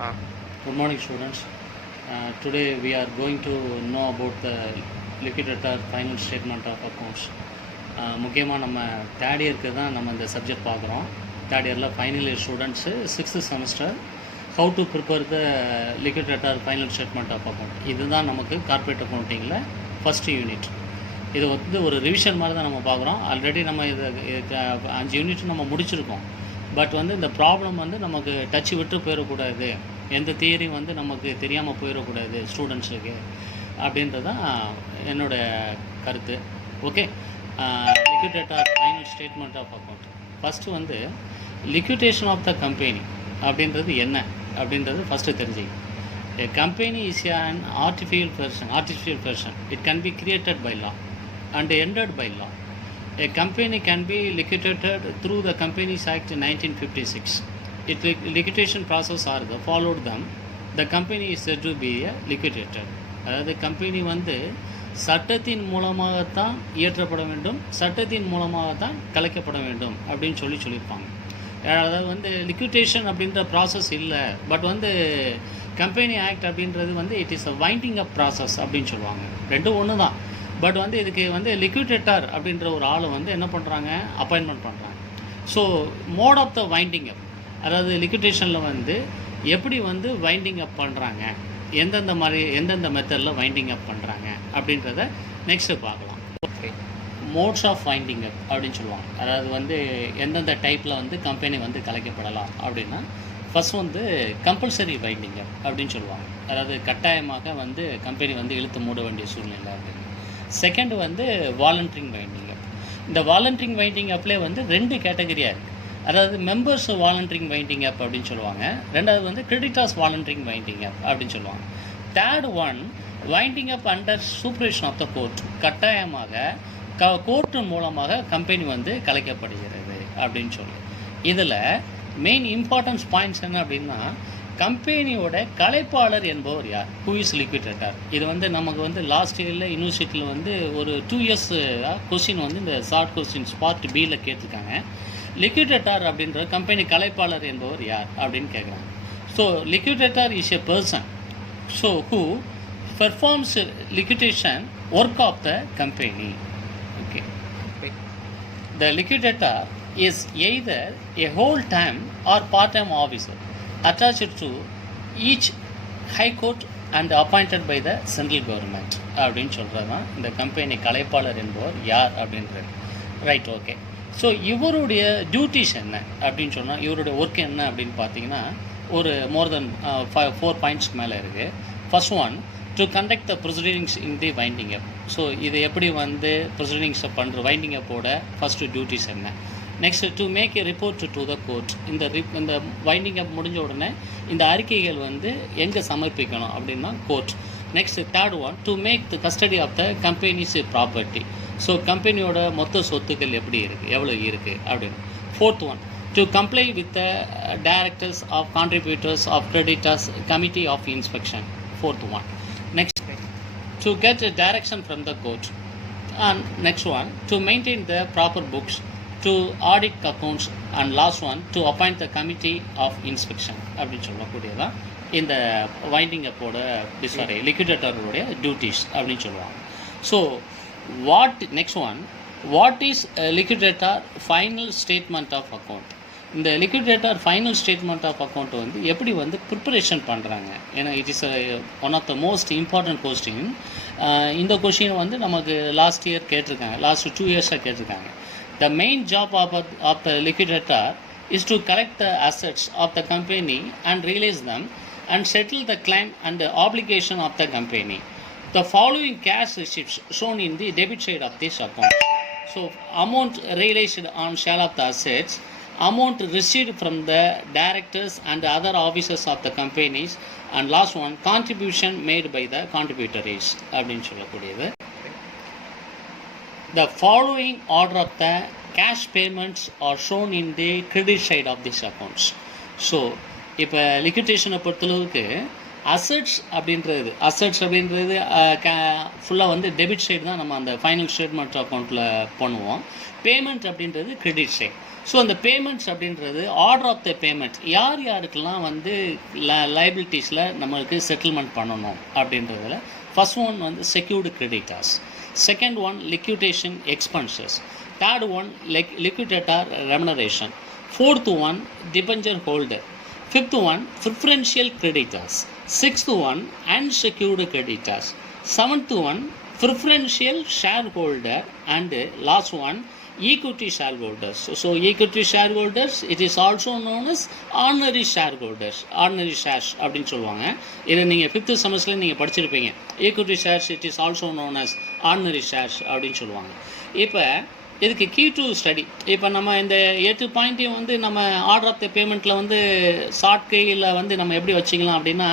Ah, Good morning, students. Today we are going to know about the liquidator final statement of accounts. முக்கியமாக நம்ம third இயருக்கு தான் நம்ம இந்த சப்ஜெக்ட் பார்க்குறோம். தேர்ட் இயரில் final year students 6th semester how to prepare the liquidator final statement of account. இதுதான் நமக்கு கார்ப்பரேட் அக்கௌண்டிங்கில் ஃபஸ்ட்டு யூனிட். இது வந்து ஒரு ரிவிஷன் மாதிரி தான் நம்ம பார்க்குறோம். ஆல்ரெடி நம்ம இது 5 யூனிட் நம்ம முடிச்சிருக்கோம். பட் வந்து இந்த ப்ராப்ளம் வந்து நமக்கு டச்சு விட்டு போயிடக்கூடாது, எந்த தியரி வந்து நமக்கு தெரியாமல் போயிடக்கூடாது ஸ்டூடெண்ட்ஸுக்கு அப்படின்றது தான் என்னோடய கருத்து. Okay, liquidator final statement of account. First வந்து லிக்விடேஷன் ஆஃப் த கம்பெனி அப்படின்றது என்ன அப்படின்றது ஃபஸ்ட்டு தெரிஞ்சுக்கணும். A company is an artificial person. It can be created by law and ended by law. A company can be liquidated through the Companies Act 1956. If liquidation process are followed them, the company is said to be liquidated. அதாவது company வந்து சட்டத்தின் மூலமாகத்தான் இயற்றப்பட வேண்டும், சட்டத்தின் மூலமாகத்தான் கலைக்கப்பட வேண்டும் அப்படின்னு சொல்லியிருப்பாங்க. அதாவது வந்து லிக்விடேஷன் அப்படின்ற ப்ராசஸ் இல்லை, பட் வந்து கம்பெனி ஆக்ட் அப்படின்றது வந்து it is a winding up process அப்படின்னு சொல்லுவாங்க. ரெண்டும் ஒன்று தான். பட் வந்து இதுக்கு வந்து லிக்விடேட்டர் அப்படின்ற ஒரு ஆளை வந்து என்ன பண்ணுறாங்க, அப்பாயின்மெண்ட் பண்ணுறாங்க. So mode of the winding up, அதாவது லிக்விடேஷனில் வந்து எப்படி வந்து வைண்டிங் அப் பண்ணுறாங்க, எந்தெந்த மெத்தடில் வைண்டிங் அப் பண்ணுறாங்க அப்படின்றத நெக்ஸ்ட்டு பார்க்கலாம். Okay, modes of winding up அப்படின்னு சொல்லுவாங்க. அதாவது வந்து எந்தெந்த டைப்பில் வந்து கம்பெனி வந்து கலைக்கப்படலாம் அப்படின்னா, ஃபஸ்ட் வந்து கம்பல்சரி வைண்டிங் அப் அப்படின்னு சொல்லுவாங்க. அதாவது கட்டாயமாக வந்து கம்பெனி வந்து இழுத்து மூட வேண்டிய சூழ்நிலை அப்படின்னு. செகண்ட் வந்து வாலண்டரிங் வைண்டிங் அப். இந்த வாலண்டரிங் வைண்டிங் அப்லேயே வந்து 2 கேட்டகரியாக இருக்குது. அதாவது மெம்பர்ஸ் வாலண்டரிங் வைண்டிங் அப் அப்படின்னு சொல்லுவாங்க. ரெண்டாவது வந்து கிரெடிட்டார்ஸ் வாலண்டரிங் வைண்டிங் அப் அப்படின்னு சொல்லுவாங்க. Third one winding up under supervision of the court. கட்டாயமாக கோர்ட்டு மூலமாக கம்பெனி வந்து கலைக்கப்படுகிறது அப்படின்னு சொல்லி. இதில் மெயின் இம்பார்ட்டன்ஸ் பாயிண்ட்ஸ் என்ன அப்படின்னா, கம்பெனியோட கலைப்பாளர் என்பவர் யார், ஹூ இஸ் லிக்விடேட்டர். இது வந்து நமக்கு வந்து லாஸ்ட் இயரில் யூனிவர்சிட்டியில் வந்து ஒரு 2 இயர்ஸ் கொஸ்டின் வந்து இந்த ஷார்ட் கொஸ்டின்ஸ் பார்ட் பியில் கேட்டிருக்காங்க. லிக்விடேட்டர் அப்படின்ற கம்பெனி கலைப்பாளர் என்பவர் யார் அப்படின்னு கேட்குறாங்க. So liquidator is a person so who performs liquidation work of the company. Okay, the liquidator is either a whole-time or part-time officer attached to each high court and appointed by the central government அப்படின்னு சொல்கிறது தான் இந்த company கலைப்பாளர் என்பவர் யார் அப்படின்றது. Right, okay. So இவருடைய duties என்ன அப்படின்னு சொன்னால், இவருடைய ஒர்க் என்ன அப்படின்னு பார்த்தீங்கன்னா, ஒரு மோர் தென் 4 பாயிண்ட்ஸ்க்கு மேலே இருக்குது. First one, to conduct the proceedings in the winding up. So இது எப்படி வந்து ப்ரொசீடிங்ஸை பண்ணுற வைண்டிங் அப்போட ஃபஸ்ட்டு டியூட்டிஸ் என்ன. Next, to make a report to the court. இந்த வைண்டிங் அப் முடிஞ்ச உடனே இந்த அறிக்கைகள் வந்து எங்கே சமர்ப்பிக்கணும் அப்படின்னா court. Next, third one, to make the custody of the company's property. So கம்பெனியோட மொத்த சொத்துக்கள் எப்படி இருக்குது, எவ்வளோ இருக்குது அப்படின்னு. Fourth one, to comply with the directors of contributors of creditors committee of inspection. Fourth one. Next, to get a direction from the court. And next one, to maintain the proper books, to audit accounts. And last one, to appoint the committee of inspection. அப்படின்னு சொல்லக்கூடியதான் இந்த winding அப்போட லிக்விடேட்டருடைய duties அப்படின்னு சொல்லுவாங்க. So what is liquidator final statement of account. இந்த liquidator final statement of account வந்து எப்படி வந்து preparation பண்ணுறாங்க, ஏன்னா it is one of the most important question. இந்த கொஸ்டின் வந்து நமக்கு லாஸ்ட் இயர் கேட்டிருக்காங்க, லாஸ்ட் 2 இயர்ஸாக கேட்டிருக்காங்க. The main job of the liquidator is to collect the assets of the company and realise them and settle the claim and application of the company. The following cash receipts shown in the debit side of this account. So amount realized on sale of the assets, amount received from the directors and other officers of the companies, and last one, contribution made by the contributors அப்படின்னு சொல்லக்கூடியது. The following order of the cash payments are shown in the credit side of these accounts. So இப்போ லிக்விடேஷனை பொறுத்தளவுக்கு assets அப்படின்றது ஃபுல்லாக வந்து debit side தான் நம்ம அந்த ஃபைனல் ஸ்டேட்மெண்ட் அக்கௌண்ட்டில் பண்ணுவோம். பேமெண்ட் அப்படின்றது கிரெடிட் சைடு. ஸோ அந்த பேமெண்ட்ஸ் அப்படின்றது ஆர்டர் ஆஃப் த பேமெண்ட், யார் யாருக்கெல்லாம் வந்து லைபிலிட்டிஸில் நம்மளுக்கு செட்டில்மெண்ட் பண்ணணும் அப்படின்றதில் ஃபர்ஸ்ட் ஒன் வந்து secured creditors, second one liquidation expenses, third one liquidator remuneration, fourth one debenture holder, fifth one preferential creditors, sixth one unsecured creditors, seventh one preferential shareholder, and last one equity shareholders. So equity shareholders, it is also known as ordinary shareholders, ordinary shares அப்படின்னு சொல்லுவாங்க. இதை நீங்கள் 5th செமஸ்டரில் நீங்கள் படிச்சிருப்பீங்க. equity shares, it is also known as ordinary shares அப்படின்னு சொல்லுவாங்க. இப்போ இதுக்கு கீ டு ஸ்டடி, இப்போ நம்ம இந்த 8 பாயிண்ட்டையும் வந்து நம்ம ஆர்டர் ஆஃப் த பேமெண்ட்டில் வந்து ஷார்ட் கையில் வந்து நம்ம எப்படி வச்சுக்கலாம் அப்படின்னா,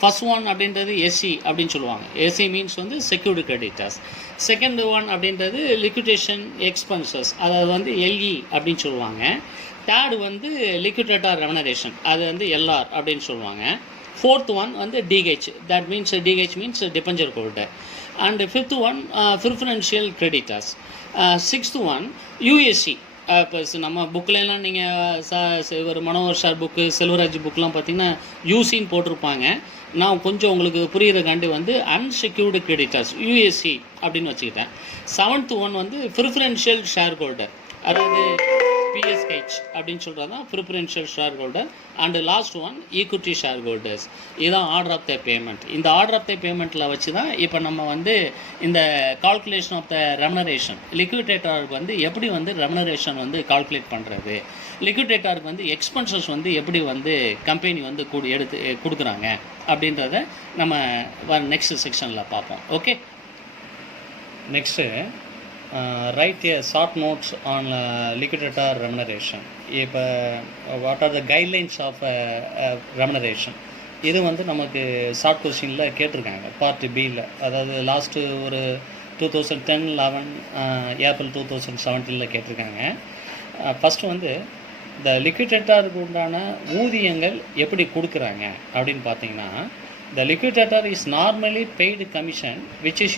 ஃபர்ஸ்ட் ஒன் அப்படின்றது எஸ்சி அப்படின்னு சொல்லுவாங்க. எஸ்சி மீன்ஸ் வந்து செக்யூர்டு கிரெடிட்டர்ஸ். செகண்ட் ஒன் அப்படின்றது லிக்விடேஷன் எக்ஸ்பென்சஸ், அதாவது வந்து எல்இ அப்படின்னு சொல்லுவாங்க. தேர்டு வந்து லிக்விடேட்டர் ரெமுனரேஷன், அது வந்து எல்ஆர் அப்படின்னு சொல்லுவாங்க. ஃபோர்த் ஒன் வந்து DH, that means DH means debenture holder. And fifth one preferential creditors. Sixth one USC. இப்போ நம்ம புக்கிலலாம் நீங்கள் ஒரு மனோகர் சார் புக்கு, செல்வராஜ் புக்கெலாம் பார்த்தீங்கன்னா யூசின்னு போட்டிருப்பாங்க. நான் கொஞ்சம் உங்களுக்கு புரிகிறக்காண்டி வந்து அன்செக்யூர்டு கிரெடிட்டர்ஸ் யூஎஸ்சி அப்படின்னு வச்சுக்கிட்டேன். செவன்த் ஒன் வந்து ப்ரிஃபரன்ஷியல் ஷேர் ஹோல்டர், அதாவது பிஎஸ்ஹெச் அப்படின்னு சொல்கிறது தான் preferential share holder. And last one equity share holders. இதுதான் ஆர்டர் ஆஃப் த பேமெண்ட். இந்த ஆர்டர் ஆஃப் த பேமெண்ட்டில் வச்சு தான் இப்போ நம்ம வந்து இந்த கால்குலேஷன் ஆஃப் த ரெமுனரேஷன், லிக்விடேட்டருக்கு வந்து எப்படி வந்து ரெமுனரேஷன் வந்து கால்குலேட் பண்ணுறது, லிக்விடேட்டருக்கு வந்து எக்ஸ்பென்சஸ் வந்து எப்படி வந்து கம்பெனி வந்து எடுத்து கொடுக்குறாங்க அப்படின்றத நம்ம நெக்ஸ்ட் செக்ஷனில் பார்ப்போம். ஓகே, next write a short notes on liquidator remuneration. இப்போ what are the guidelines of remuneration, இது வந்து நமக்கு ஷார்ட் கொஸ்டினில் கேட்டிருக்காங்க பார்ட் பியில். அதாவது லாஸ்ட்டு ஒரு 2010-11 ஏப்ரல் 2017 கேட்டிருக்காங்க. ஃபஸ்ட்டு வந்து இந்த லிக்விடேட்டருக்கு உண்டான ஊதியங்கள் எப்படி கொடுக்குறாங்க அப்படின்னு பார்த்தீங்கன்னா, the liquidator is normally paid commission which is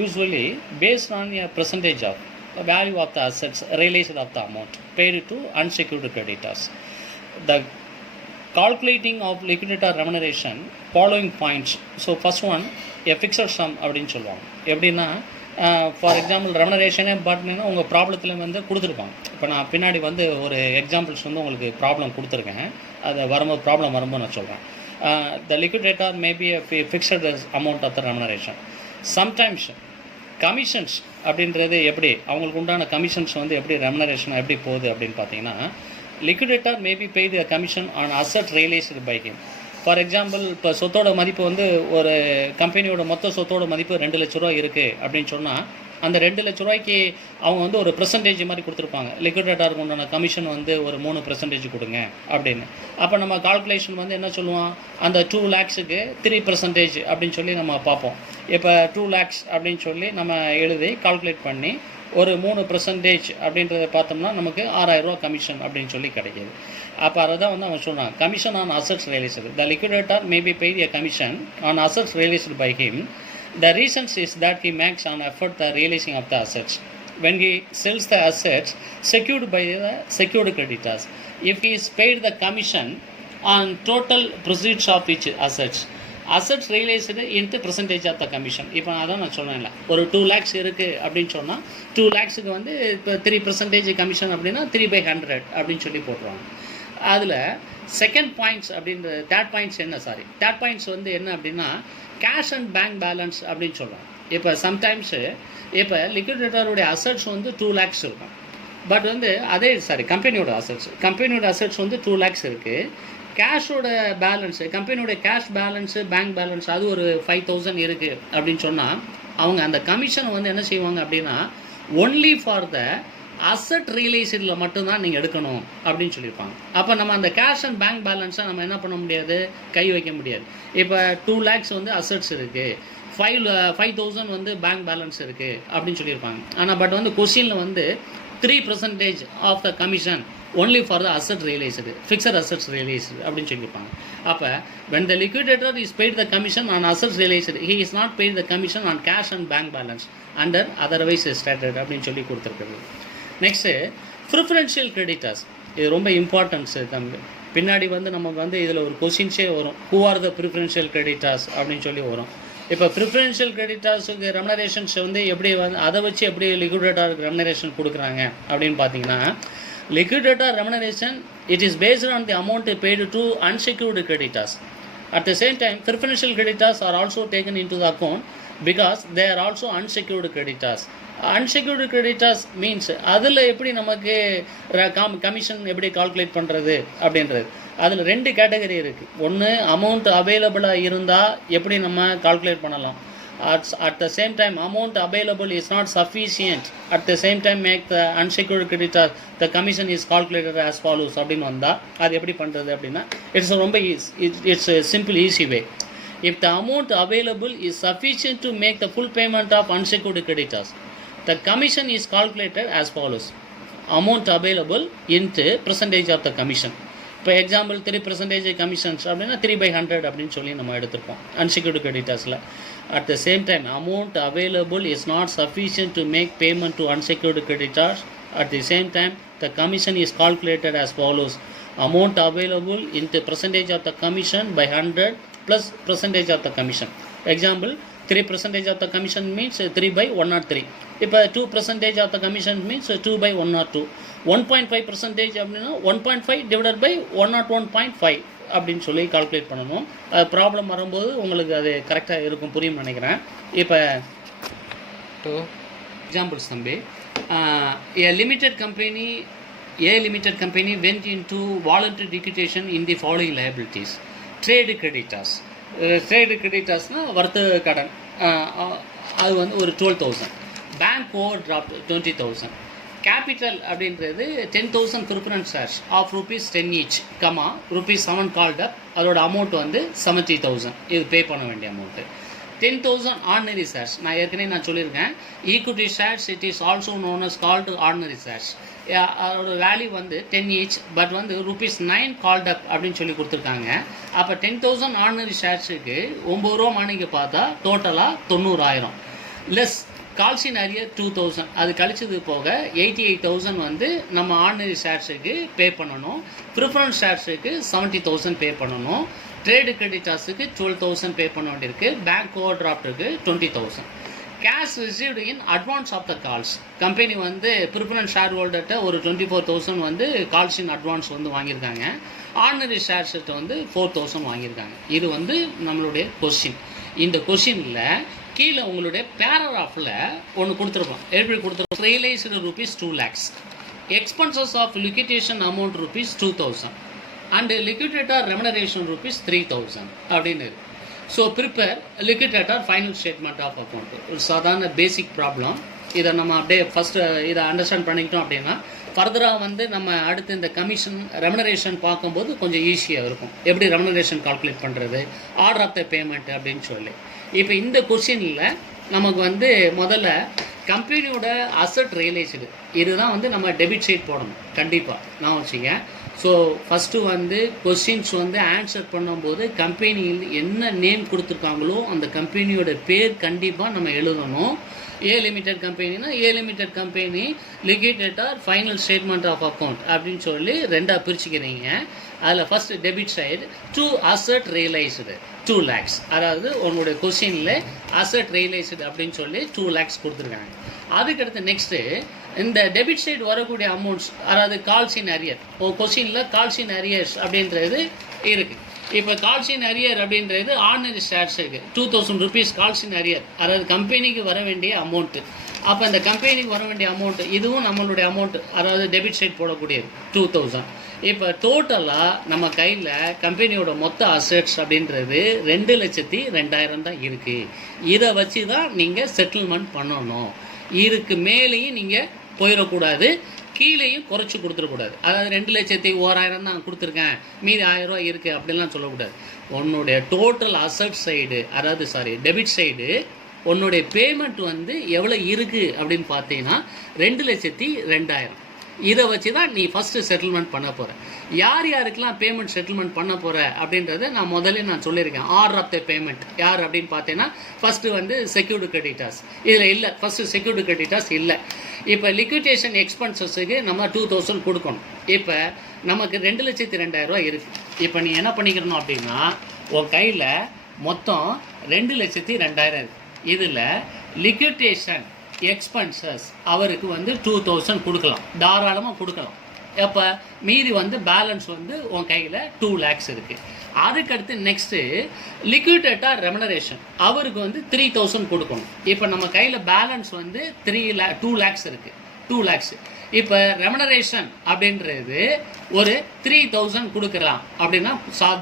usually based on a percentage of the value of the assets realized of the amount paid to unsecured creditors. The calculating of liquidator remuneration following points. So first one, a fixed sum அப்படின்னு சொல்லுவாங்க. எப்படின்னா for example ரெமுனரேஷனே பார்த்தீங்கன்னா உங்கள் ப்ராப்ளத்தில் வந்து கொடுத்துருப்பாங்க. இப்போ நான் பின்னாடி வந்து ஒரு எக்ஸாம்பிள்ஸ் வந்து உங்களுக்கு ப்ராப்ளம் கொடுத்துருக்கேன். அதை வரும்போது ப்ராப்ளம் வரும்போது நான் சொல்கிறேன். The liquidator may be a fixed amount of the remuneration. Sometimes commissions அப்படின்றது எப்படி அவங்களுக்கு உண்டான கமிஷன்ஸ் வந்து எப்படி ரெமுனரேஷன் எப்படி போகுது அப்படின்னு பார்த்தீங்கன்னா, liquidator may be paid a commission on asset realized by him. For example, இப்போ சொத்தோட மதிப்பு வந்து ஒரு கம்பெனியோட மொத்த சொத்தோட மதிப்பு 2 லட்ச ரூபா இருக்குது அப்படின்னு சொன்னால், அந்த 2 லட்ச ரூபாய்க்கு அவங்க வந்து ஒரு பெர்சன்டேஜ் மாதிரி கொடுத்துருப்பாங்க. லிக்விடேட்டருக்கு உண்டான கமிஷன் வந்து ஒரு 3% கொடுங்க அப்படின்னு. அப்போ நம்ம கால்குலேஷன் வந்து என்ன சொல்லுவோம், அந்த 2 lakhsக்கு 3% அப்படின்னு சொல்லி நம்ம பார்ப்போம். இப்போ 2 lakhs அப்படின்னு சொல்லி நம்ம எழுதி கால்குலேட் பண்ணி ஒரு 3% அப்படின்றத பார்த்தோம்னா நமக்கு 6000 ரூபா கமிஷன் அப்படின்னு சொல்லி கிடைக்கிது. அப்போ அதை தான் வந்து அவன் சொன்னான், commission on assets realised. The liquidator may be paid a commission on assets realised by him. The reasons is that he makes an effort the realizing of the assets. When he sells the assets secured by the secured creditors, if he is paid the commission on total proceeds of each assets realized into percentage of the commission. இப்போ அதான் நான் சொன்னேன்ல, ஒரு 2 lakhs இருக்குது அப்படின்னு சொன்னால் 2 lakhsக்கு வந்து இப்போ 3% கமிஷன் அப்படின்னா 3/100 அப்படின்னு சொல்லி போட்டுருவாங்க. அதில் செகண்ட் பாயிண்ட்ஸ் அப்படின்ற தேர்ட் பாயிண்ட்ஸ் வந்து என்ன அப்படின்னா, கேஷ் அண்ட் பேங்க் பேலன்ஸ் அப்படின்னு சொல்லுவோம். இப்போ சம்டைம்ஸு இப்போ லிக்விடேட்டருடைய அசட்ஸ் வந்து 2 lakhs இருக்கும். பட் வந்து கம்பெனியோட அசட்ஸ் வந்து 2 lakhs இருக்குது. கேஷோட பேலன்ஸு, கம்பெனியோட கேஷ் பேலன்ஸு, பேங்க் பேலன்ஸ் அது ஒரு 5000 இருக்குது அப்படின்னு சொன்னால், அவங்க அந்த கமிஷனை வந்து என்ன செய்வாங்க அப்படின்னா, ஒன்லி ஃபார் த அசட் ரியலைஸில் மட்டும்தான் நீங்கள் எடுக்கணும் அப்படின்னு சொல்லியிருப்பாங்க. அப்போ நம்ம அந்த கேஷ் அண்ட் பேங்க் பேலன்ஸை நம்ம என்ன பண்ண முடியாது, கை வைக்க முடியாது. இப்போ 2 lakhs வந்து அசட்ஸ் இருக்குது, 5000 வந்து பேங்க் பேலன்ஸ் இருக்குது அப்படின்னு சொல்லியிருப்பாங்க. ஆனால் பட் வந்து கொஸ்டினில் வந்து 3% of the commission only for the asset realized, fixed assets realized அப்படின்னு சொல்லியிருப்பாங்க. அப்போ when the liquidator is paid the commission on assets realized, he is not paid the commission on cash and bank balance under otherwise stated அப்படின்னு சொல்லி கொடுத்துருக்குறது. Next preferential creditors, இது ரொம்ப importance தம்பி. பின்னாடி வந்து நமக்கு வந்து இதில் ஒரு கொஸ்டின்ஸே வரும், who are the preferential creditors அப்படின்னு சொல்லி வரும். இப்போ ப்ரிஃபரன்ஷியல் கிரெடிட்டர்ஸுக்கு ரெமுனரேஷன்ஸ் வந்து எப்படி வந்து அதை வச்சு எப்படி லிக்விடேட்டருக்கு ரெமுனரேஷன் கொடுக்குறாங்க அப்படின்னு பார்த்தீங்கன்னா, liquidator remuneration, it is based on the amount paid to unsecured creditors. At the same time, preferential creditors are also taken into the account because they are also unsecured creditors. Unsecured creditors means அதில் எப்படி நமக்கு commission எப்படி calculate பண்ணுறது அப்படின்றது, அதில் 2 category இருக்குது. ஒன்று amount அவைலபிளாக இருந்தால் எப்படி நம்ம கால்குலேட் பண்ணலாம். At the same time, amount available is not sufficient. At the same time, make the unsecured creditor, the commission is calculated as follows. அப்படின்னு வந்தால் அது எப்படி பண்ணுறது அப்படின்னா, இட்ஸ் ரொம்ப it's simple easy way. If the amount available is sufficient to make the full payment of unsecured creditors, the commission is calculated as follows. Amount available into percentage of the commission. இப்போ example 3% commissions அப்படின்னா 3/100 அப்படின்னு சொல்லி நம்ம எடுத்துருப்போம் unsecured கிரெடிட்டர்ஸில். At the same time, amount available is not sufficient to make payment to unsecured creditors. At the same time, the commission is calculated as follows. Amount available into percentage of the commission by 100 plus percentage of the commission. Example, 3% of the commission means 3/103. இப்போ 2% of the commission means 2/102. 1.5% அப்படின்னா 1.5 divided by 101.5 அப்படின்னு சொல்லி calculate பண்ணணும். Problem வரும்போது உங்களுக்கு அது கரெக்டாக இருக்கும், புரியும் நினைக்கிறேன். இப்போ எக்ஸாம்பிள்ஸ் தம்பி, a limited company went into voluntary liquidation in the following liabilities. Trade creditors, trade கிரெடிட்டர்ஸ்னால் வர்த்தக கடன், அது வந்து ஒரு 12,000. Bank over draft 20,000. கேபிட்டல் அப்படின்றது 10,000 preference shares of ₹10 each, ₹7 called up, அதோட அமௌண்ட் வந்து 70,000. இது பே பண்ண வேண்டிய அமௌண்ட்டு. 10,000 ஆர்டினரி ஷேர்ஸ், நான் ஏற்கனவே சொல்லியிருக்கேன். Equity shares it is also known as called ordinary shares. அதோட வேல்யூ வந்து 10 ஈச், பட் வந்து ₹9 கால்ட் அப் அப்படின்னு சொல்லி கொடுத்துருக்காங்க. அப்போ 10,000 ஆர்டினரி ஷேர்ஸுக்கு ₹9 மணிக்கு பார்த்தா டோட்டலாக 90,000 லெஸ் கால்சின் அரியர் 2,000, அது கழிச்சது போக 88,000 வந்து நம்ம ஆர்டினரி ஷேர்ஸுக்கு பே பண்ணணும். ப்ரிஃபரன்ஸ் ஷேர்ஸுக்கு 70,000 பே பண்ணணும். ட்ரேடு கிரெடிட்டர்ஸுக்கு 12,000 பே பண்ண வேண்டியிருக்கு. பேங்க் ஓவர் டிராஃப்ட்டுக்கு 20,000. Cash received in advance of the calls, company வந்து ப்ரிஃபரன்ஸ் ஷேர் ஹோல்டர்கிட்ட ஒரு 24,000 வந்து கால்ஸ் இன் அட்வான்ஸ் வந்து வாங்கியிருக்காங்க. ஆர்டினரி ஷேர்ஸ்கிட்ட வந்து 4,000 வாங்கியிருக்காங்க. இது வந்து நம்மளுடைய கொஸ்டின். இந்த கொஸ்டினில் கீழே உங்களுடைய பேராகிராஃபில் ஒன்று கொடுத்துருப்போம். எப்படி கொடுத்துருப்போம்? Realised ₹2 lakhs, expenses of liquidation amount ₹2,000 and liquidator remuneration ₹3,000 அப்படின்னு. So prepare liquidator final statement of account. ஒரு சாதாரண பேசிக் ப்ராப்ளம். இதை நம்ம அப்படியே ஃபஸ்ட்டு இதை அண்டர்ஸ்டாண்ட் பண்ணிக்கிட்டோம் அப்படின்னா ஃபர்தராக வந்து நம்ம அடுத்து இந்த கமிஷன் ரெமுனரேஷன் பார்க்கும்போது கொஞ்சம் ஈஸியாக இருக்கும். எப்படி ரெமுனரேஷன் கால்குலேட் பண்ணுறது, ஆர்டர் ஆஃப் த பேமெண்ட் அப்படின்னு சொல்லி. இப்போ இந்த கொஸ்டினில் நமக்கு வந்து முதல்ல கம்பெனியோட அசட் ரியலைஸ்டு, இதுதான் வந்து நம்ம டெபிட் சைட் போடணும் கண்டிப்பாக, நான் வச்சுக்க. ஸோ ஃபஸ்ட்டு வந்து கொஸ்டின்ஸ் வந்து ஆன்சர் பண்ணும்போது கம்பெனியில் என்ன நேம் கொடுத்துருக்காங்களோ அந்த கம்பெனியோட பேர் கண்டிப்பாக நம்ம எழுதணும். ஏ லிமிடெட் கம்பெனினா a limited company liquidator final statement of account அப்படின்னு சொல்லி 2ஆக பிரிச்சுக்கிறீங்க. அதில் first debit side to asset realised 2 lakhs, அதாவது உங்களுடைய கொஸ்டினில் அசட் ரியலைஸ்டு அப்படின்னு சொல்லி 2 lakhs கொடுத்துருக்காங்க. அதுக்கடுத்து நெக்ஸ்ட்டு இந்த டெபிட் சைடு வரக்கூடிய அமௌண்ட்ஸ், அதாவது கால்ஸ் இன் அரியர். கொஸ்டினில் கால்ஸ் இன் அரியர்ஸ் அப்படின்றது இருக்குது. இப்போ கால்ஸ் இன் அரியர் அப்படின்றது ஆர்டினரி ஷேர்ஸுக்கு ₹2,000 கால்ஸ் இன் அரியர், அதாவது கம்பெனிக்கு வர வேண்டிய அமௌண்ட்டு. அப்போ இந்த கம்பெனிக்கு வர வேண்டிய அமௌண்ட்டு இதுவும் நம்மளுடைய அமௌண்ட்டு, அதாவது டெபிட் சைட் போடக்கூடியது 2,000. இப்போ டோட்டலாக நம்ம கையில் கம்பெனியோட மொத்த அசெட்ஸ் அப்படின்றது 2,02,000 தான் இருக்குது. இதை வச்சு தான் நீங்கள் செட்டில்மெண்ட் பண்ணணும். இதுக்கு மேலேயும் நீங்கள் போயிடக்கூடாது, கீழேயும் குறைச்சி கொடுத்துடக்கூடாது. அதாவது 2,01,000 தான் கொடுத்துருக்கேன், மீதி 1,000 ரூபா இருக்குது அப்படின்லாம் சொல்லக்கூடாது. உன்னுடைய டோட்டல் அசட் சைடு, அதாவது டெபிட் சைடு உன்னுடைய பேமெண்ட் வந்து எவ்வளோ இருக்குது அப்படின்னு பார்த்தீங்கன்னா 2,02,000. இதை வச்சு தான் நீ ஃபஸ்ட்டு செட்டில்மெண்ட் பண்ண போகிற. யார் யாருக்கெல்லாம் பேமெண்ட் செட்டில்மெண்ட் பண்ண போகிற அப்படின்றத நான் முதல்ல சொல்லியிருக்கேன். ஆர்டர் ஆஃப் த பேமெண்ட் யார் அப்படின்னு பார்த்தீங்கன்னா ஃபஸ்ட்டு வந்து செக்யூர்டு கிரெடிட்டர்ஸ் இதில் இல்லை. ஃபஸ்ட்டு செக்யூர்டு கிரெடிட்டர்ஸ் இல்லை. இப்போ லிக்விடேஷன் எக்ஸ்பென்சஸுக்கு நம்ம 2000 கொடுக்கணும். இப்போ நமக்கு 2,02,000 இருக்குது. இப்போ நீ என்ன பண்ணிக்கிறணும் அப்படின்னா உன் கையில் மொத்தம் 2,02,000 இருக்குது. இதில் லிக்விடேஷன் எக்ஸ்பென்சஸ் அவருக்கு வந்து 2000 கொடுக்கலாம், தாராளமாக கொடுக்கலாம். அப்போ மீதி வந்து பேலன்ஸ் வந்து உன் கையில் 2 lakhs இருக்குது. அதுக்கடுத்து நெக்ஸ்ட்டு லிக்விடேட்டர் ரெமுனரேஷன் அவருக்கு வந்து 3000 கொடுக்கணும். இப்போ நம்ம கையில் பேலன்ஸ் வந்து 2 lakhs இருக்குது, 2 lakhs. இப்போ ரெமுனரேஷன் அப்படின்றது ஒரு 3000 கொடுக்கலாம் அப்படின்னா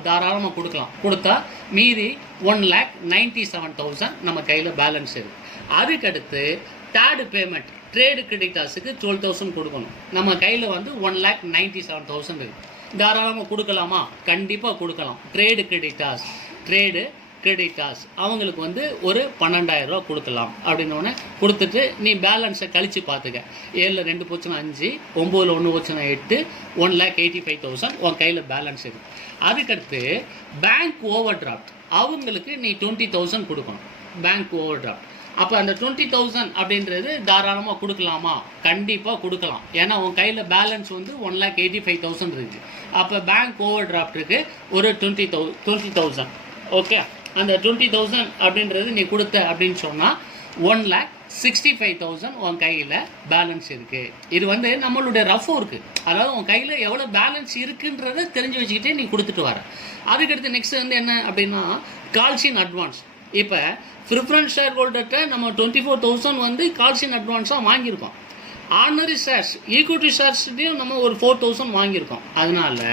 தாராளமாக கொடுக்கலாம். கொடுத்தா மீதி 1,97,000 நம்ம கையில் பேலன்ஸ் இருக்குது. அதுக்கடுத்து தேர்டு பேமெண்ட் ட்ரேடு கிரெடிட்டாஸுக்கு 12,000 கொடுக்கணும். நம்ம கையில் வந்து 1,97,000 இருக்குது. தாராளமாக கொடுக்கலாமா? கண்டிப்பாக கொடுக்கலாம். ட்ரேடு கிரெடிட்டாஸ் அவங்களுக்கு வந்து ஒரு 12,000 கொடுக்கலாம். அப்படின்னோடனே கொடுத்துட்டு நீ பேலன்ஸை கழித்து பார்த்துக்க. 7ல் 2 போச்சுன்னா 5, 9ல் 1 போச்சுன்னா 8, 1,85,000 உன் கையில் பேலன்ஸ் இருக்குது. அதுக்கடுத்து பேங்க் ஓவர் டிராஃப்ட் அவங்களுக்கு நீ 20,000 கொடுக்கணும். பேங்க் ஓவர் டிராஃப்ட் அப்போ அந்த 20,000 அப்படின்றது தாராளமாக கொடுக்கலாமா? கண்டிப்பாக கொடுக்கலாம். ஏன்னா உன் கையில் பேலன்ஸ் வந்து 1,85,000 இருக்குது. அப்போ பேங்க் ஓவர் டிராஃப்ட்டுக்கு ஒரு 20,000 ஓகே. அந்த 20,000 அப்படின்றது நீ கொடுத்த அப்படின்னு சொன்னால் 1,65,000 உன் கையில் பேலன்ஸ் இருக்குது. இது வந்து நம்மளுடைய ரஃப் இருக்குது. அதாவது உன் கையில் எவ்வளோ பேலன்ஸ் இருக்குன்றதை தெரிஞ்சு வச்சுக்கிட்டே நீ கொடுத்துட்டு வர. அதுக்கடுத்து நெக்ஸ்ட் வந்து என்ன அப்படின்னா கால்ஷின் அட்வான்ஸ். இப்போ ப்ரிஃபரன்ஸ் ஷேர் ஹோல்டர்கிட்ட நம்ம 24,000 வந்து கால்ஷின் அட்வான்ஸாக வாங்கியிருக்கோம். ஆர்டினரி ஷேர்ஸ் ஈக்விட்டி ஷேர்ஸ்லையும் நம்ம ஒரு 4,000 வாங்கியிருக்கோம். அதனால்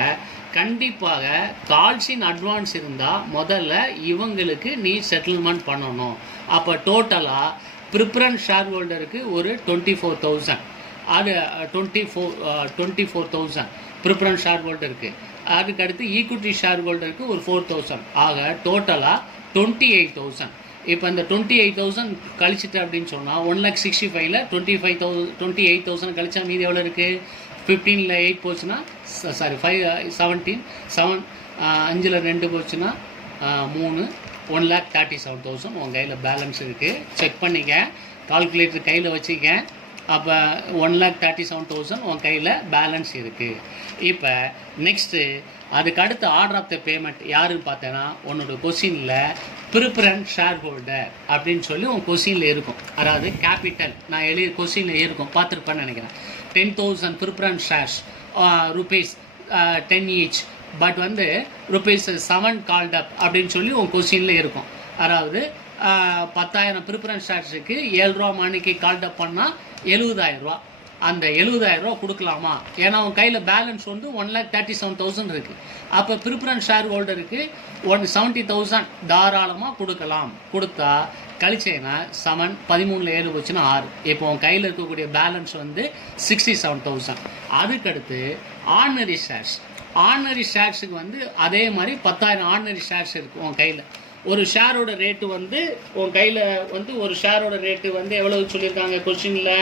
கண்டிப்பாக கால்ஷின் அட்வான்ஸ் இருந்தால் முதல்ல இவங்களுக்கு நீ செட்டில்மெண்ட் பண்ணணும். அப்போ டோட்டலாக ப்ரிஃபரன்ஸ் ஷேர் ஹோல்டருக்கு ஒரு 24,000, அது 24,000 ப்ரிஃபரன்ஸ் ஷேர் ஹோல்டருக்கு. அதுக்கடுத்து ஈக்விட்டி ஷேர் ஹோல்டருக்கு ஒரு 4,000, ஆக டோட்டலாக 28,000. இப்போ இந்த 28,000 கழிச்சிட்டு அப்படின்னு சொன்னால் 1,65,000ல் 28,000 கழிச்சா மீதி எவ்வளோ இருக்குது? 15ல் 8 போச்சுன்னா 17 5ல் 2 போச்சுன்னா 3, 1,37,000 உங்கள் கையில் பேலன்ஸ் இருக்குது. செக் பண்ணிக்க, கால்குலேட்டர் கையில் வச்சுக்க. அப்போ 1,37,000 உன் கையில் பேலன்ஸ் இருக்குது. இப்போ நெக்ஸ்ட்டு அதுக்கு அடுத்த ஆர்டர் ஆஃப் த பேமெண்ட் யாருன்னு பார்த்தேன்னா உன்னோட கொஸ்டினில் ப்ரிஃபரன்ஸ் ஷேர் ஹோல்டர் அப்படின்னு சொல்லி உன் கொஸ்டினில் இருக்கும். அதாவது கேபிட்டல் நான் எழுதி கொஸ்டினில் இருக்கும், பார்த்துருப்பேன்னு நினைக்கிறேன். 10,000 preference shares rupees 10 each, but வந்து rupees 7 கால்ட் அப் அப்படின்னு சொல்லி உன் கொஸ்டினில் இருக்கும். அதாவது 10,000 ப்ரிஃபரன்ஸ் ஷேர்ஸுக்கு 7 ரூபா மணிக்கு கால்ட் அப் பண்ணால் 70,000 ரூபா. அந்த 70,000 ரூபா கொடுக்கலாமா? ஏன்னா உன் கையில் பேலன்ஸ் வந்து 1,37,000 இருக்குது. அப்போ ப்ரிஃபரன்ஸ் ஷேர் ஹோல்டருக்கு 170,000 தாராளமாக கொடுக்கலாம். கொடுத்தா கழிச்சேன்னா 7, 13ல் 7 போச்சுன்னா 6. இப்போ உன் கையில் இருக்கக்கூடிய பேலன்ஸ் வந்து 67,000. அதுக்கடுத்து ஆர்டினரி ஷேர்ஸுக்கு வந்து அதே மாதிரி 10,000 ஆர்டினரி ஷேர்ஸ் இருக்குது உன் கையில். ஒரு ஷேரோட ரேட்டு வந்து உன் கையில் வந்து ஒரு ஷேரோட ரேட்டு வந்து எவ்வளவு சொல்லியிருக்காங்க கொஸ்டினில்?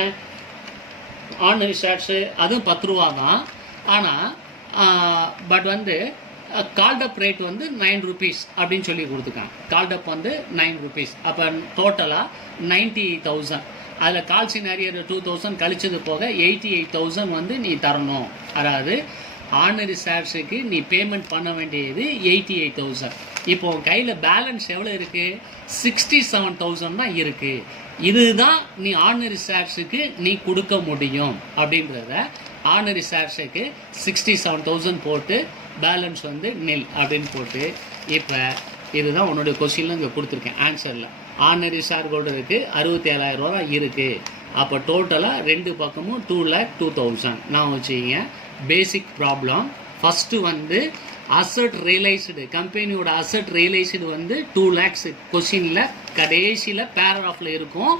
ஆர்டினரி ஷேர்ஸு அதுவும் 10 ரூபா தான். ஆனால் பட் வந்து கால்டப் ரேட் வந்து 9 rupees அப்படின்னு சொல்லி கொடுத்துருக்காங்க. கால்டப் வந்து 9 rupees. அப்போ டோட்டலாக 98,000. அதில் கால்ஷின் அரியர் 2,000 கழிச்சது போக 88,000 வந்து நீ தரணும். அதாவது ஆர்டினரி ஷேர்ஸுக்கு நீ பேமெண்ட் பண்ண வேண்டியது 88,000. இப்போ உன் கையில் பேலன்ஸ் எவ்வளோ இருக்குது? 67,000 தான் இருக்குது. இதுதான் நீ ஆர்டினரி ஷேர்ஸுக்கு நீ கொடுக்க முடியும் அப்படின்றத ஆர்டினரி ஷேர்ஸுக்கு 67,000 போட்டு பேலன்ஸ் வந்து nil அப்படின்னு போட்டு இப்போ இதுதான் உன்னோட கொஸ்டினில் இங்கே கொடுத்துருக்கேன் ஆன்சரில். ஆர்டினரி ஷேர் ஹோல்டருக்கு 67,000 ரூபா தான் இருக்குது. அப்போ டோட்டலாக 2 பக்கமும் 2,02,000 நான் வச்சுக்கிங்க. பேசிக் ப்ராப்ளம் ஃபஸ்ட்டு வந்து அசட் ரியலைஸ்டு கம்பெனியோட அசட் ரியலைஸ்டு வந்து 2 lakhs கொஸ்டினில் கடைசியில் பேராகிராஃபில் இருக்கும்.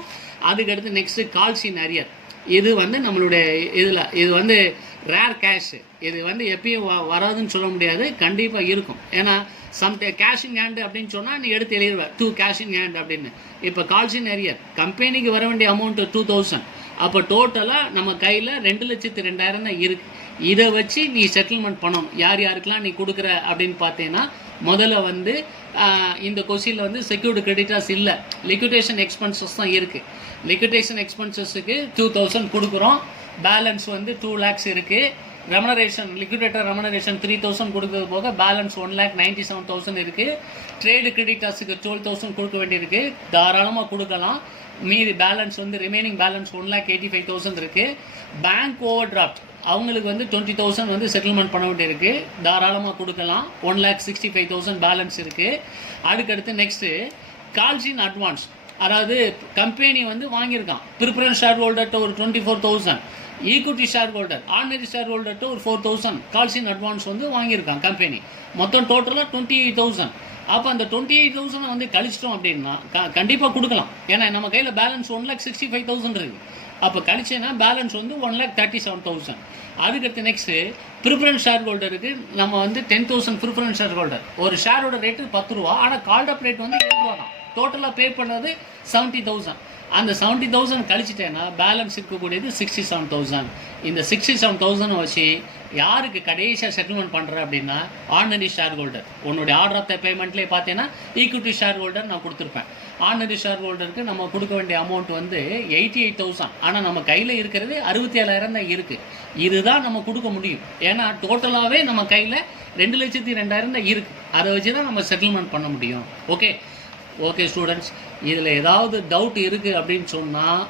அதுக்கடுத்து நெக்ஸ்ட்டு கால்ஷின் அரியர் இது வந்து நம்மளுடைய இதில் இது வந்து ரேர் கேஷ். இது வந்து எப்பயும் வராதுன்னு சொல்ல முடியாது, கண்டிப்பாக இருக்கும். ஏன்னா கேஷ் இன் ஹேண்டு அப்படின்னு சொன்னால் நீ எடுத்து எழுதிடுவேன் 2 cash in hand அப்படின்னு. இப்போ கால்ஷின் அரியர் கம்பெனிக்கு வர வேண்டிய அமௌண்ட்டு 2,000, அப்போ டோட்டலாக நம்ம கையில் 2,02,000 தான் இருக்குது. இதை வச்சு நீ செட்டில்மெண்ட் பண்ணணும். யார் யாருக்கெல்லாம் நீ கொடுக்குற அப்படின்னு பார்த்தீங்கன்னா, முதல்ல வந்து இந்த கொஸ்டினில் வந்து செக்யூர்டு கிரெடிட்டர்ஸ் இல்லை, லிக்விடேஷன் எக்ஸ்பென்சஸ் தான் இருக்குது. லிக்விடேஷன் எக்ஸ்பென்சஸுக்கு 2,000 கொடுக்குறோம். பேலன்ஸ் வந்து 2 lakhs இருக்குது. ரெமனரேஷன் லிக்விடேட்டர் ரெமனரேஷன் 3,000 கொடுக்கறது போக பேலன்ஸ் 1,97,000 இருக்குது. ட்ரேடு கிரெடிட்டர்ஸுக்கு 12,000 கொடுக்க வேண்டியிருக்கு. தாராளமாக கொடுக்கலாம். மீதி பேலன்ஸ் வந்து ரிமைனிங் பேலன்ஸ் 1,85,000 இருக்குது. பேங்க் ஓவர் டிராஃப்ட் அவங்களுக்கு வந்து 20,000 வந்து செட்டில்மெண்ட் பண்ண வேண்டியிருக்கு. தாராளமாக கொடுக்கலாம். 1,65,000 பேலன்ஸ் இருக்குது. அதுக்கடுத்து நெக்ஸ்ட்டு கால்ஸ் இன் அட்வான்ஸ், அதாவது கம்பெனி வந்து வாங்கியிருக்கான். ப்ரிஃபரன்ஸ் ஷேர் ஹோல்டர்கிட்ட ஒரு 24,000, equity shareholder ordinary share ஹோல்டர்கிட்ட ஒரு 4,000 கால்ஸ் இன் அட்வான்ஸ் வந்து வாங்கியிருக்கான் கம்பெனி. மொத்தம் டோட்டலாக 28,000. அப்போ அந்த 28,000 வந்து கழிச்சிட்டோம் அப்படின்னா கண்டிப்பாக கொடுக்கலாம். ஏன்னா நம்ம கையில் பேலன்ஸ் 1,65,000 இருக்குது. அப்போ கழிச்சேன்னா பேலன்ஸ் வந்து 1,37,000. அதுக்கடுத்து நெக்ஸ்ட்டு ப்ரிஃபரன்ஸ் ஷேர் ஹோல்டருக்கு நம்ம வந்து 10,000 ப்ரிஃபரன்ஸ் ஷேர் ஹோல்டர். ஒரு ஷேரோட ரேட்டு 10 ரூபா, ஆனால் கால்ட் அப் ரேட் வந்து 7 ரூபா தான். டோட்டலாக பே பண்ணது 70,000. அந்த 70,000 கழிச்சிட்டேன்னா பேலன்ஸ் இருக்கக்கூடியது 67,000. இந்த 67,000 வச்சு யாருக்கு கடைசியாக செட்டில்மெண்ட் பண்ணுற அப்படின்னா ஆர்டினரி ஷேர் ஹோல்டர். உன்னுடைய ஆர்டர் ஆஃப் த பேமெண்ட்லேயே பார்த்தீங்கன்னா ஈக்விட்டி ஷேர் ஹோல்டர் நான் கொடுத்துருப்பேன். ஆர்டினரி ஷேர் ஹோல்டருக்கு நம்ம கொடுக்க வேண்டிய அமௌண்ட் வந்து 88,000. ஆனால் நம்ம கையில் இருக்கிறது 67,000 தான் இருக்குது. இதுதான் நம்ம கொடுக்க முடியும். ஏன்னா டோட்டலாகவே நம்ம கையில் 2,02,000 தான் இருக்குது. அதை வச்சு தான் நம்ம செட்டில்மெண்ட் பண்ண முடியும். ஓகே ஸ்டூடெண்ட்ஸ், இதில் ஏதாவது டவுட் இருக்குது அப்படின்னு சொன்னால்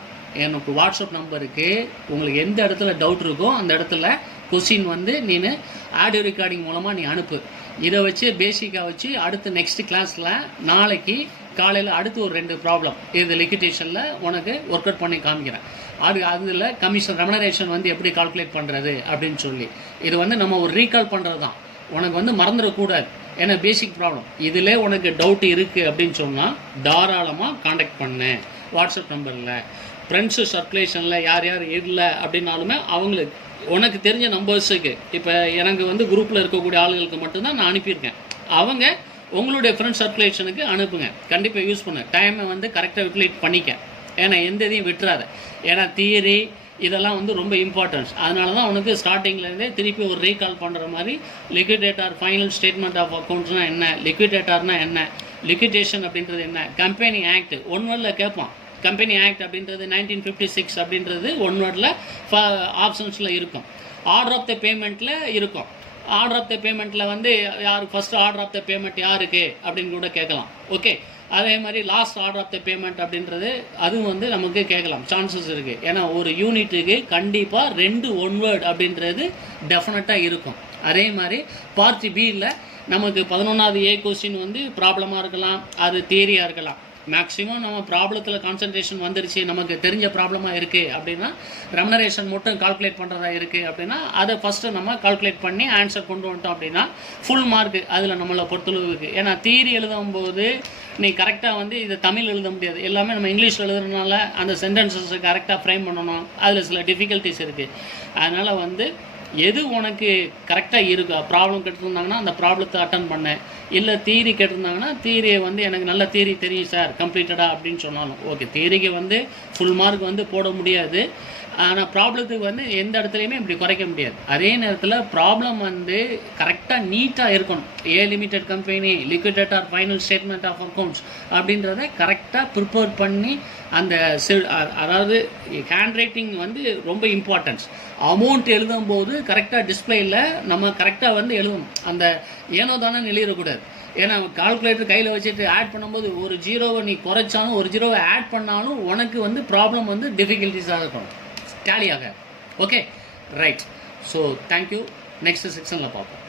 எனக்கு வாட்ஸ்அப் நம்பருக்கு உங்களுக்கு எந்த இடத்துல டவுட் இருக்கோ அந்த இடத்துல கொஸ்டின் வந்து நீ ஆடியோ ரெக்கார்டிங் மூலமாக நீ அனுப்பு. இதை வச்சு பேசிக்காக வச்சு அடுத்து நெக்ஸ்ட் கிளாஸில் நாளைக்கு காலையில் அடுத்து ஒரு 2 ப்ராப்ளம் இது லிக்விடேஷனில் உனக்கு ஒர்க் அவுட் பண்ணி காமிக்கிறேன். அதில் கமிஷன் ரெமனரேஷன் வந்து எப்படி கால்குலேட் பண்ணுறது அப்படின்னு சொல்லி இது வந்து நம்ம ஒரு ரீகால் பண்ணுறது தான். உனக்கு வந்து மறந்துடக்கூடாது. ஏன்னா பேசிக் ப்ராப்ளம் இதில் உனக்கு டவுட் இருக்குது அப்படின்னு சொன்னால் தாராளமாக காண்டாக்ட் பண்ணு வாட்ஸ்அப் நம்பரில். ஃப்ரெண்ட்ஸு சர்க்குலேஷனில் யார் யார் இல்லை அப்படின்னாலுமே அவங்களுக்கு உனக்கு தெரிஞ்ச நம்பர்ஸுக்கு இப்போ எனக்கு வந்து குரூப்பில் இருக்கக்கூடிய ஆளுகளுக்கு மட்டும்தான் நான் அனுப்பியிருக்கேன். அவங்க உங்களுடைய ஃப்ரெண்ட்ஸ் சர்க்குலேஷனுக்கு அனுப்புங்க. கண்டிப்பாக யூஸ் பண்ணு. டைமை வந்து கரெக்டாக யூட்டிலைட் பண்ணிக்க. ஏன்னா எந்த இதையும் விட்டுறாத. ஏன்னா தியரி இதெல்லாம் வந்து ரொம்ப இம்பார்ட்டன்ஸ். அதனால தான் உனக்கு ஸ்டார்டிங்லேருந்தே திருப்பி ஒரு ரீகால் பண்ணுற மாதிரி லிக்விடேட்டர் ஃபைனல் ஸ்டேட்மெண்ட் ஆஃப் அக்கௌண்ட்ஸ்னால் என்ன, லிக்விடேட்டர்னா என்ன, லிக்விடேஷன் அப்படின்றது என்ன, கம்பெனி ஆக்ட் 1 வேர்டில் கேட்பான். கம்பெனி ஆக்ட் அப்படின்றது 1956 அப்படின்றது 1 வேர்டில் ஆப்ஷன்ஸில் இருக்கும். ஆர்டர் ஆஃப் த பேமெண்ட்டில் இருக்கும். ஆர்டர் ஆஃப் த பேமெண்ட்டில் வந்து யார் first order of the payment யாருக்கு அப்படின்னு கூட கேட்கலாம். ஓகே, அதே மாதிரி last order of the payment அப்படின்றது அதுவும் வந்து நமக்கு கேட்கலாம் சான்சஸ் இருக்குது. ஏன்னா ஒரு யூனிட்டுக்கு கண்டிப்பாக 2 1 வேர்டு அப்படின்றது டெஃபினட்டாக இருக்கும். அதே மாதிரி பார்ட் பியில் நமக்கு 11வது A கொஸ்டின் வந்து ப்ராப்ளமாக இருக்கலாம், அது தியரியாக இருக்கலாம். மேக்ஸிமம் நம்ம ப்ராப்ளத்தில் கான்சன்ட்ரேஷன் வந்துருச்சு, நமக்கு தெரிஞ்ச ப்ராப்ளமாக இருக்குது அப்படின்னா ரெமனரேஷன் மட்டும் கால்குலேட் பண்ணுறதா இருக்குது அப்படின்னா அதை ஃபஸ்ட்டு நம்ம கால்குலேட் பண்ணி ஆன்சர் கொண்டு வந்துட்டோம் அப்படின்னா ஃபுல் மார்க்கு அதில் நம்மளை பொறுத்தளவுக்கு. ஏன்னா தியரி எழுதும்போது நீ கரெக்டாக வந்து இதை தமிழ் எழுத முடியாது. எல்லாமே நம்ம இங்கிலீஷில் எழுதுறதுனால அந்த சென்டென்சஸை கரெக்டாக ஃப்ரேம் பண்ணணும். அதில் சில டிஃபிகல்ட்டிஸ் இருக்குது. அதனால் வந்து எது உனக்கு கரெக்டாக இருக்கா, ப்ராப்ளம் கேட்டிருந்தாங்கன்னா அந்த ப்ராப்ளத்தை அட்டன் பண்ணேன், இல்லை தியரி கேட்டிருந்தாங்கன்னா தியரியை வந்து எனக்கு நல்ல தியரி தெரியும் சார் கம்ப்ளீட்டடாக அப்படின்னு சொன்னாலும் ஓகே. தியரிக்கு வந்து ஃபுல் மார்க் வந்து போட முடியாது. ஆனால் ப்ராப்ளத்துக்கு வந்து எந்த இடத்துலையுமே இப்படி குறைக்க முடியாது. அதே நேரத்தில் ப்ராப்ளம் வந்து கரெக்டாக நீட்டாக இருக்கணும். A limited company liquidator final statement of accounts அப்படின்றத கரெக்டாக ப்ரிப்பேர் பண்ணி அந்த அதாவது ஹேண்ட் ரைட்டிங் வந்து ரொம்ப இம்பார்ட்டன்ஸ். அமௌண்ட் எழுதும்போது கரெக்டாக டிஸ்பிளேயில் நம்ம கரெக்டாக வந்து எழுதணும். அந்த ஏனோ தானே எழுதிடக்கூடாது. ஏன்னா கால்குலேட்டர் கையில் வச்சுட்டு ஆட் பண்ணும்போது ஒரு 0வை நீ குறைச்சாலும் ஒரு 0வை ஆட் பண்ணாலும் உனக்கு வந்து ப்ராப்ளம் வந்து டிஃபிகல்ட்டிஸாக இருக்கும் டேலியாக. Okay right. So thank you. Next செக்ஷனில் பார்ப்போம்.